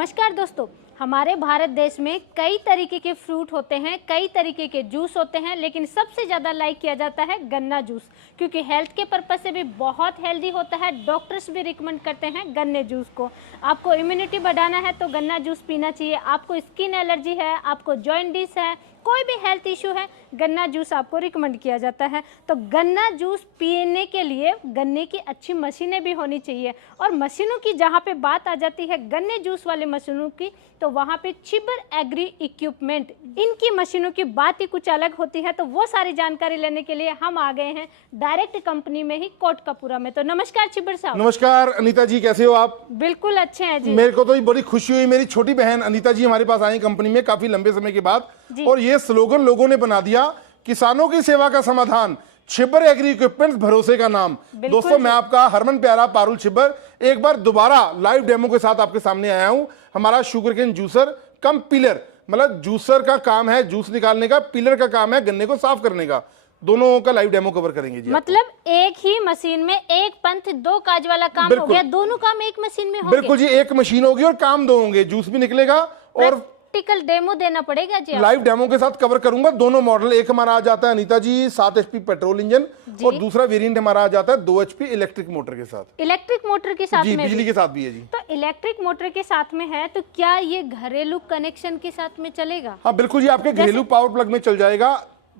नमस्कार दोस्तों, हमारे भारत देश में कई तरीके के फ्रूट होते हैं, कई तरीके के जूस होते हैं, लेकिन सबसे ज़्यादा लाइक किया जाता है गन्ना जूस, क्योंकि हेल्थ के पर्पज़ से भी बहुत हेल्दी होता है। डॉक्टर्स भी रिकमेंड करते हैं गन्ने जूस को। आपको इम्यूनिटी बढ़ाना है तो गन्ना जूस पीना चाहिए। आपको स्किन एलर्जी है, आपको जॉइंटिस है, कोई भी हेल्थ इशू है, गन्ना जूस आपको रिकमेंड किया जाता है। तो गन्ना जूस पीने के लिए गन्ने की अच्छी मशीनें भी होनी चाहिए, और मशीनों की जहाँ पे बात आ जाती है गन्ने जूस वाले मशीनों की, तो वहाँ पे छिबर एग्री इक्विपमेंट, इनकी मशीनों की बात ही कुछ अलग होती है। तो वो सारी जानकारी लेने के लिए हम आ गए हैं डायरेक्ट कंपनी में ही, कोटकपुरा में। तो नमस्कार छिबर साहब। नमस्कार अनीता जी, कैसे हो आप? बिल्कुल अच्छे हैं जी। मेरे को तो बड़ी खुशी हुई, मेरी छोटी बहन अनीता जी हमारे पास आई कंपनी में काफी लंबे समय के बाद, और ये स्लोगन लोगों ने बना दिया, किसानों की सेवा का समाधान, छिबर एग्री इक्विपमेंट्स, भरोसे का नाम। दोस्तों, मैं आपका हरमन प्यारा पारुल छिबर एक बार दोबारा लाइव डेमो के साथ आपके सामने आया हूं। हमारा शुगरकेन जूसर कम पिलर, मतलब जूसर का काम है जूस निकालने का, पिलर का काम है गन्ने को साफ करने का। दोनों का लाइव डेमो कवर करेंगे जी। मतलब एक ही मशीन में एक पंथ दो काज वाला काम हो गया, दोनों काम एक मशीन में हो बिल्कुल जी, एक मशीन होगी और काम दो होंगे, जूस भी निकलेगा और प्रैक्टिकल डेमो देना पड़ेगा जी। लाइव डेमो के साथ कवर करूंगा दोनों मॉडल। एक हमारा आ जाता है अनीता जी 7 HP पेट्रोल इंजन, और दूसरा वेरिएंट हमारा आ जाता है 2 HP इलेक्ट्रिक मोटर के साथ। इलेक्ट्रिक मोटर के साथ जी, में बिजली के साथ भी है जी। तो इलेक्ट्रिक मोटर के साथ में है, तो क्या ये घरेलू कनेक्शन के साथ में चलेगा? हाँ बिल्कुल जी, आपके घरेलू पावर प्लग में चल जाएगा।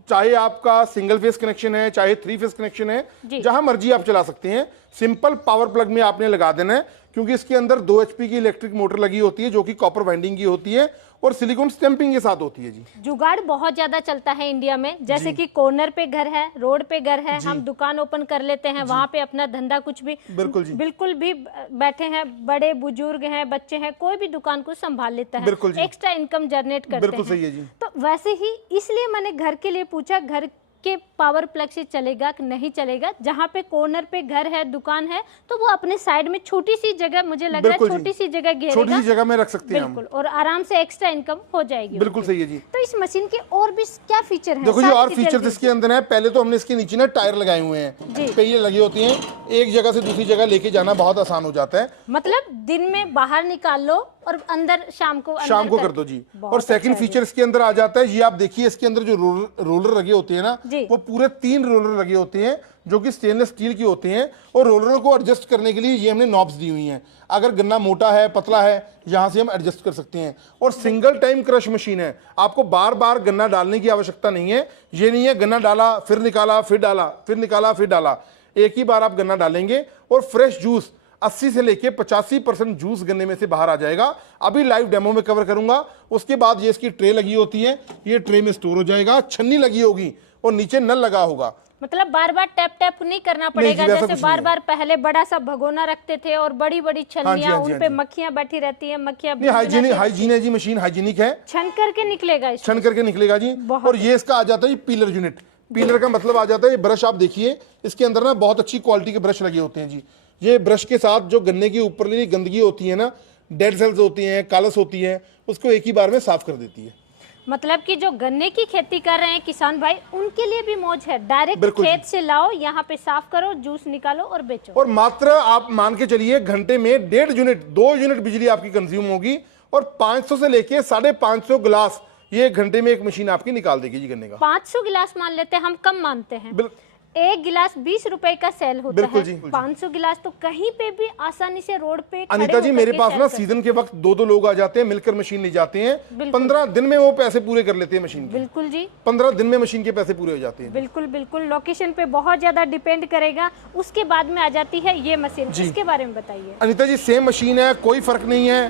चाहे आपका सिंगल फेस कनेक्शन है, चाहे 3 फेस कनेक्शन है, जहां मर्जी आप चला सकते हैं। सिंपल पावर प्लग में आपने लगा देना है, क्योंकि इसके अंदर 2 HP की इलेक्ट्रिक मोटर लगी होती है, जो कि कॉपर वाइंडिंग की होती है और सिलिकॉन स्टैंपिंग के साथ होती है जी। जुगाड़ बहुत ज्यादा चलता है इंडिया में, जैसे कि कॉर्नर पे घर है, रोड पे घर है, हम दुकान ओपन कर लेते हैं, वहाँ पे अपना धंधा कुछ भी बिल्कुल जी, बिल्कुल भी बैठे हैं, बड़े बुजुर्ग हैं, बच्चे हैं, कोई भी दुकान को संभाल लेता है, एक्स्ट्रा इनकम जनरेट करते हैं। बिल्कुल सही है जी। तो वैसे ही इसलिए मैंने घर के लिए पूछा, घर के पावर प्लग से चलेगा कि नहीं चलेगा। जहाँ पे कॉर्नर पे घर है, दुकान है, तो वो अपने साइड में छोटी सी जगह, मुझे लग रहा है छोटी सी जगह घेरेगा, छोटी सी जगह में रख सकते हैं बिल्कुल, और आराम से एक्स्ट्रा इनकम हो जाएगी। बिल्कुल सही है जी। तो इस मशीन के और भी क्या फीचर हैं? देखो जी, और फीचर्स इसके अंदर है। पहले तो हमने इसके नीचे ना टायर लगाए हुए हैं, पहिए लगी होती हैं, एक जगह से दूसरी जगह लेके जाना बहुत आसान हो जाता है। मतलब दिन में बाहर निकाल लो और अंदर शाम को कर दो जी। और सेकंड फीचर इसके अंदर आ जाता है, ये आप देखिए, इसके अंदर जो रोलर लगे होते हैं ना, वो पूरे 3 रोलर लगे होते हैं, जो कि स्टेनलेस स्टील की होते हैं, और रोलर को एडजस्ट करने के लिए ये हमने नॉब्स दी हुई हैं। अगर गन्ना मोटा है, पतला है, यहां से हम एडजस्ट कर सकते हैं। और सिंगल टाइम क्रश मशीन है, आपको बार बार गन्ना डालने की आवश्यकता नहीं है। ये नहीं है गन्ना डाला फिर निकाला, फिर डाला, फिर निकाला, फिर डाला, एक ही बार आप गन्ना डालेंगे और फ्रेश जूस 80 से लेके 85% जूस गन्ने में से बाहर आ जाएगा। अभी लाइव डेमो में कवर करूंगा। उसके बाद ये इसकी ट्रे लगी होती है, ये ट्रे में स्टोर हो जाएगा, छन्नी लगी होगी और नीचे नल लगा होगा। मतलब बार बार टैप टैप नहीं करना पड़ेगा, जैसे बार बार पहले बड़ा सा भगोना रखते थे और बड़ी बड़ी छन्नियां, उन पे मक्खियां बैठी रहती है, मक्खियां। हाइजीन है जी, मशीन हाइजीनिक है, छन करके निकलेगा, छन करके निकलेगा जी। और ये इसका आ जाता है पीलर यूनिट। पीलर का मतलब आ जाता है, ये ब्रश आप देखिए, इसके अंदर ना बहुत अच्छी क्वालिटी के ब्रश लगे होते हैं जी। ये ब्रश के साथ जो गन्ने की ऊपरली गंदगी होती है ना, डेड सेल्स होती हैं, कालस होती है, उसको एक ही बार में साफ कर देती है। मतलब कि जो गन्ने की खेती कर रहे हैं किसान भाई, उनके लिए भी मौज है, डायरेक्ट खेत से लाओ, यहाँ पे साफ करो, जूस निकालो और बेचो। और मात्र आप मान के चलिए घंटे में 1.5 यूनिट 2 यूनिट बिजली आपकी कंज्यूम होगी, और 500 से लेके 550 गिलास ये एक घंटे में एक मशीन आपकी निकाल देगी जी गन्ने का। 500 गिलास मान लेते हैं, हम कम मानते हैं, एक गिलास 20 रुपए का सेल होता है, 500 गिलास तो कहीं पे भी आसानी से रोड पे अनीता जी, मेरे पास ना सीजन के वक्त 2-2 लोग आ जाते हैं, मिलकर मशीन ले जाते हैं, 15 दिन में वो पैसे पूरे कर लेते हैं मशीन के। बिल्कुल जी, 15 दिन में मशीन के पैसे पूरे हो जाते हैं। बिल्कुल बिल्कुल, लोकेशन पे बहुत ज्यादा डिपेंड करेगा। उसके बाद में आ जाती है ये मशीन, इसके बारे में बताइए। अनीता जी, सेम मशीन है, कोई फर्क नहीं है,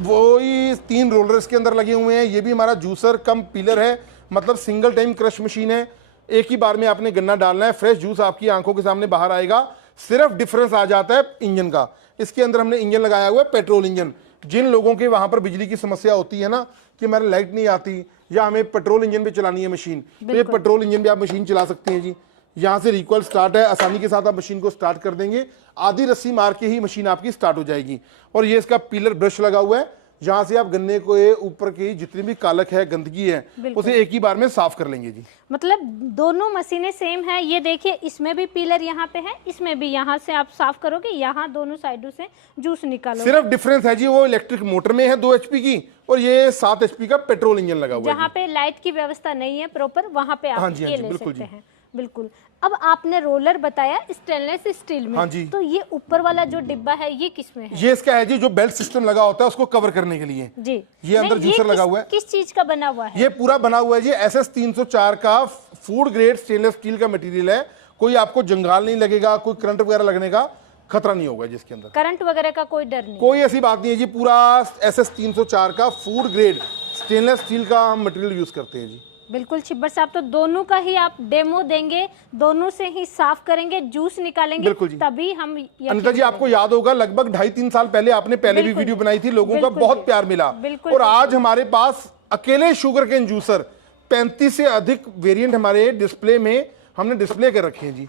वही 3 रोलर इसके अंदर लगे हुए हैं। ये भी हमारा जूसर कम पिलर है, मतलब सिंगल टाइम क्रश मशीन है, एक ही बार में आपने गन्ना डालना है, फ्रेश जूस आपकी आंखों के सामने बाहर आएगा। सिर्फ डिफरेंस आ जाता है इंजन का। इसके अंदर हमने इंजन लगाया हुआ है पेट्रोल इंजन। जिन लोगों के वहां पर बिजली की समस्या होती है ना, कि हमारे लाइट नहीं आती या हमें पेट्रोल इंजन पे चलानी है मशीन, तो ये पेट्रोल इंजन पे आप मशीन चला सकते हैं जी। यहाँ से रिकॉइल स्टार्ट है, आसानी के साथ आप मशीन को स्टार्ट कर देंगे, आधी रस्सी मार के ही मशीन आपकी स्टार्ट हो जाएगी। और ये इसका पिलर ब्रश लगा हुआ है, जहां से आप गन्ने को ऊपर की जितनी भी कालक है, गंदगी है, उसे एक ही बार में साफ कर लेंगे जी। मतलब दोनों मशीनें सेम है। ये देखिए, इसमें भी पीलर यहाँ पे है, इसमें भी, यहाँ से आप साफ करोगे, यहाँ दोनों साइडों से जूस निकालोगे। सिर्फ डिफरेंस है जी, वो इलेक्ट्रिक मोटर में है 2 HP की, और ये 7 HP का पेट्रोल इंजन लगा हुआ है। जहाँ पे लाइट की व्यवस्था नहीं है प्रॉपर, वहाँ पे आप ये ले सकते हैं। बिल्कुल। अब आपने रोलर बताया स्टेनलेस स्टील में, हाँ जी। तो ये ऊपर वाला जो डिब्बा है ये किस में है? ये इसका है जी, जो बेल्ट सिस्टम लगा होता है उसको कवर करने के लिए जी। ये अंदर जूसर लगा हुआ है। किस चीज का बना हुआ है? ये पूरा बना हुआ है जी SS 304 का फूड ग्रेड स्टेनलेस स्टील का मटेरियल है। कोई आपको जंगाल नहीं लगेगा, कोई करंट वगैरह लगने का खतरा नहीं होगा जिसके अंदर। करंट वगैरह का कोई डर नहीं? कोई ऐसी बात नहीं है जी। पूरा SS 304 का फूड ग्रेड स्टेनलेस स्टील का हम मटेरियल यूज करते हैं जी। बिल्कुल छिब्बर साहब, तो दोनों का ही आप डेमो देंगे, दोनों से ही साफ करेंगे, जूस निकालेंगे, बिल्कुल जी। तभी हम। अनिता जी, आपको याद होगा लगभग 2.5-3 साल पहले आपने पहले भी वीडियो बनाई थी, लोगों का बहुत प्यार मिला, और आज हमारे पास अकेले शुगर केन जूसर 35 से अधिक वेरिएंट हमारे डिस्प्ले में हमने डिस्प्ले कर रखे हैं जी।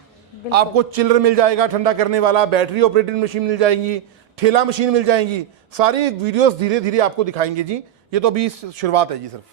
आपको चिलर मिल जाएगा ठंडा करने वाला, बैटरी ऑपरेटेड मशीन मिल जाएंगी, ठेला मशीन मिल जाएंगी। सारी वीडियोस धीरे धीरे आपको दिखाएंगे जी। ये तो अभी शुरुआत है जी सिर्फ।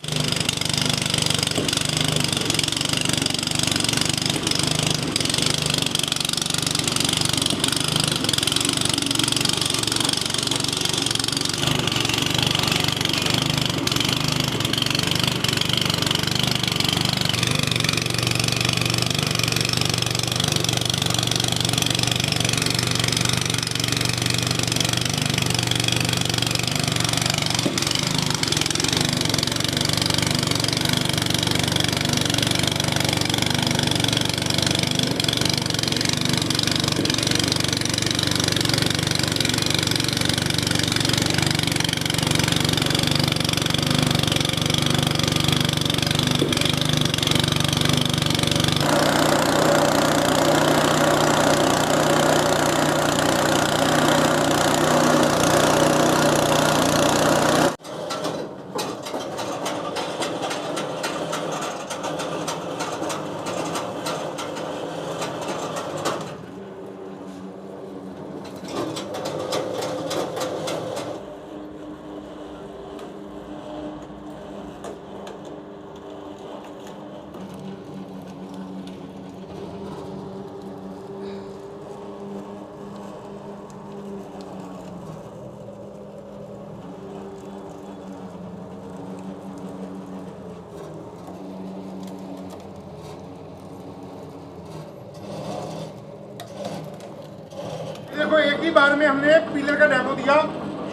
देखो, एक ही बार में हमने पीलर का डेमो दिया।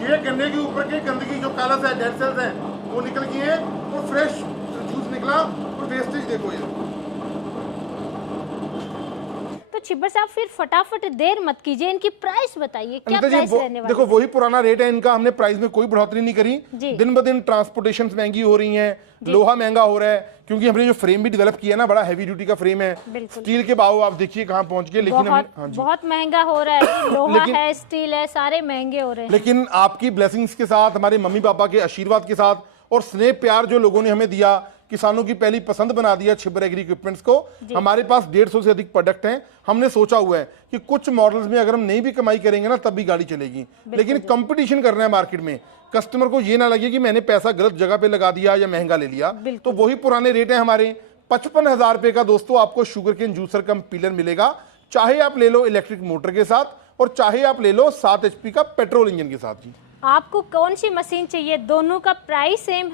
ये गन्ने के ऊपर की गंदगी जो काला सा डेड सेल्स है वो निकल गए हैं, और फ्रेश जूस निकला, और वेस्टेज देखो ये। तो छिब्बर साहब, फिर फटाफट देर मत कीजिए, इनकी प्राइस बताइए, क्या प्राइस रहने वाली है? देखो, वही पुराना रेट है इनका, हमने प्राइस में कोई बढ़ोतरी नहीं करी। दिन ब दिन ट्रांसपोर्टेशन महंगी हो रही हैं, लोहा महंगा हो रहा है, क्योंकि हमने जो फ्रेम भी डेवलप किया ना, बड़ा हैवी ड्यूटी का फ्रेम है। स्टील के भाव आप देखिए कहाँ पहुंच गए, लेकिन बहुत महंगा हो रहा है। लोहा है, स्टील है, सारे महंगे हो रहे हैं। लेकिन आपकी ब्लेसिंग्स के साथ, हमारे मम्मी पापा के आशीर्वाद के साथ, और स्नेह प्यार जो लोगों ने हमें दिया, किसानों की पहली पसंद बना दिया छिब्बर एग्री इक्विपमेंट्स को। हमारे पास 150 से अधिक प्रोडक्ट हैं। हमने सोचा हुआ है कि कुछ मॉडल्स में अगर हम नहीं भी कमाई करेंगे ना, तब भी गाड़ी चलेगी, लेकिन कंपटीशन करना है मार्केट में। कस्टमर को ये ना लगे कि मैंने पैसा गलत जगह पे लगा दिया या महंगा ले लिया। तो वही पुराने रेट है हमारे। 55,000 रुपए का दोस्तों आपको शुगर केन जूसर का पीलर मिलेगा, चाहे आप ले लो इलेक्ट्रिक मोटर के साथ, और चाहे आप ले लो 7 HP का पेट्रोल इंजन के साथ जी। आपको कौन सी मशीन चाहिए, दोनों का प्राइस सेम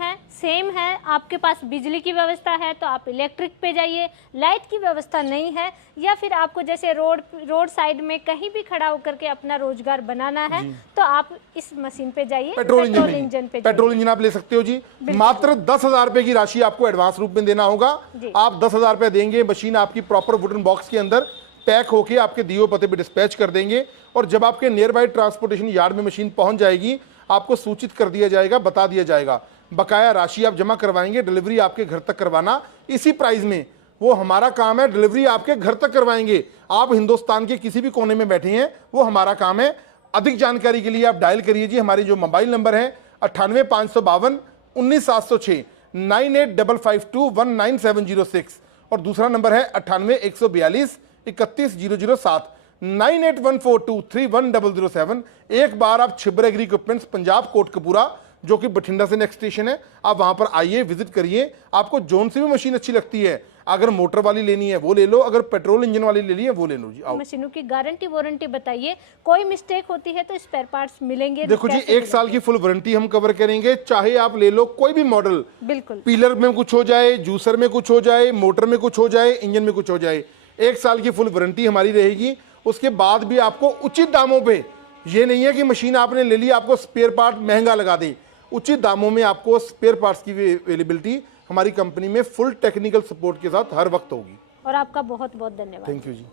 है। आपके पास बिजली की व्यवस्था है तो आप इलेक्ट्रिक पे जाइए, लाइट की व्यवस्था नहीं है, या फिर आपको जैसे रोड साइड में कहीं भी खड़ा होकर के अपना रोजगार बनाना है, तो आप इस मशीन पे जाइए, पेट्रोल इंजन पे। पेट्रोल इंजन आप ले सकते हो जी। मात्र 10,000 रुपए की राशि आपको एडवांस रूप में देना होगा। आप 10,000 रुपए देंगे, मशीन आपकी प्रॉपर वुडन बॉक्स के अंदर पैक होके आपके दिए हुए पते पे डिस्पैच कर देंगे, और जब आपके नियर बाय ट्रांसपोर्टेशन यार्ड में मशीन पहुंच जाएगी, आपको सूचित कर दिया जाएगा, बता दिया जाएगा, बकाया राशि आप जमा करवाएंगे, डिलीवरी आपके घर तक करवाना इसी प्राइस में। वो हमारा काम है, डिलीवरी आपके घर तक करवाएंगे। आप हिंदुस्तान के किसी भी कोने में बैठे हैं, वो हमारा काम है। अधिक जानकारी के लिए आप डायल करिए जी हमारी जो मोबाइल नंबर है 98,552 19,706 98,552 और दूसरा नंबर है 98,142 31,007 98,142 31,007। एक बार आप छिब्बर एग्री इक्विपमेंट्स, पंजाब कोटकपूरा, जो कि बठिंडा से नेक्स्ट स्टेशन है। आप वहां पर आइए, विजिट करिए, आपको जोन से भी मशीन अच्छी लगती है, अगर मोटर वाली लेनी है वो ले लो, अगर पेट्रोल इंजन वाली लेनी है वो ले लो जी। आओ। मशीनों की गारंटी वारंटी बताइए, कोई मिस्टेक होती है तो स्पेयर पार्ट्स मिलेंगे? देखो जी, 1 साल की फुल वारंटी हम कवर करेंगे, चाहे आप ले लो कोई भी मॉडल। बिल्कुल। पीलर में कुछ हो जाए, जूसर में कुछ हो जाए, मोटर में कुछ हो जाए, इंजन में कुछ हो जाए, 1 साल की फुल वारंटी हमारी रहेगी। उसके बाद भी आपको उचित दामों पे, ये नहीं है कि मशीन आपने ले ली आपको स्पेयर पार्ट महंगा लगा दे, उचित दामों में आपको स्पेयर पार्ट्स की अवेलेबिलिटी हमारी कंपनी में फुल टेक्निकल सपोर्ट के साथ हर वक्त होगी। और आपका बहुत बहुत धन्यवाद। Thank you ji.